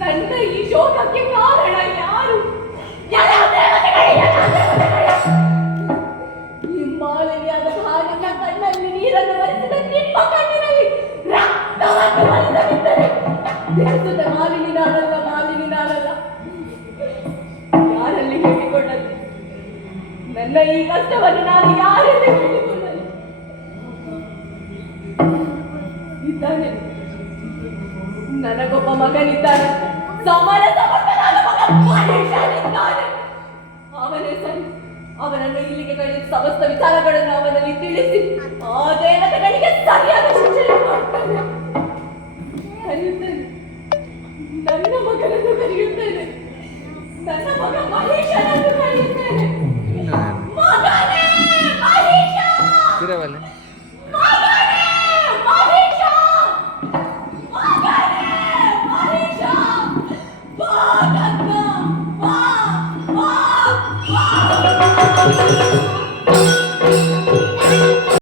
ನನ್ನ ಈ ಶೋಕಕ್ಕೆ ಕಾರಣ ಯಾರು? ಈ ಮಾಲಿನ್ಯದ ಹಾಲಿನ ಕಣ್ಣಲ್ಲಿ ನೀರನ್ನು ಬರೆಸಿದ ನಿಮ್ಮ ಕಣ್ಣಿನಲ್ಲಿ ರಕ್ತವನ್ನು ಬರೆಸಲಿದ್ದರೆ ದೇಶದ ಮಾಲಿನ್ಯ ನಾನಲ್ಲ. ಯಾರಲ್ಲಿ ಹೇಳಿಕೊಳ್ಳಲಿ? ನನ್ನ ಈ ಕಷ್ಟವನ್ನು ನಾನು ಯಾರಲ್ಲಿ ಹೇಳಿಕೊಳ್ಳಲಿ? ಇದ್ದಾನೆ, ನನಗೊಬ್ಬ ಮಗನಿದ್ದಾನೆ, ಸಮಾನ ಸಮರ್ಥನಾದ ಮಗ ಮಹೇಶನಿದ್ದಾನೆ. ಅವನೇ ಸರಿ. ಅವನನ್ನು ಇಲ್ಲಿಗೆ ಕಳಿಸಿ ಸಮಸ್ತ ವಿಚಾರಗಳನ್ನು ಅವನಲ್ಲಿ ತಿಳಿಸಿ ಆ ದೇವತೆಗಳಿಗೆ ಸರಿಯಾದ ಶಿಕ್ಷೆ ಮಾಡ್ತಾನೆ. ಕರೆಯುತ್ತೇನೆ, ನನ್ನ ಮಗನನ್ನು ಕರೆಯುತ್ತೇನೆ, ನನ್ನ ಮಗ ಮಹೇಶನನ್ನು ಕರೆಯುತ್ತೇನೆ. ಮಗನೇ ಮಹೇಶ! ಮಗನೇ ಮಹೇಶ! ಮಗನೇ ಮಹೇಶ! ಬಾ ನನ್ನ, ಬಾ, ಬಾ, ಬಾ.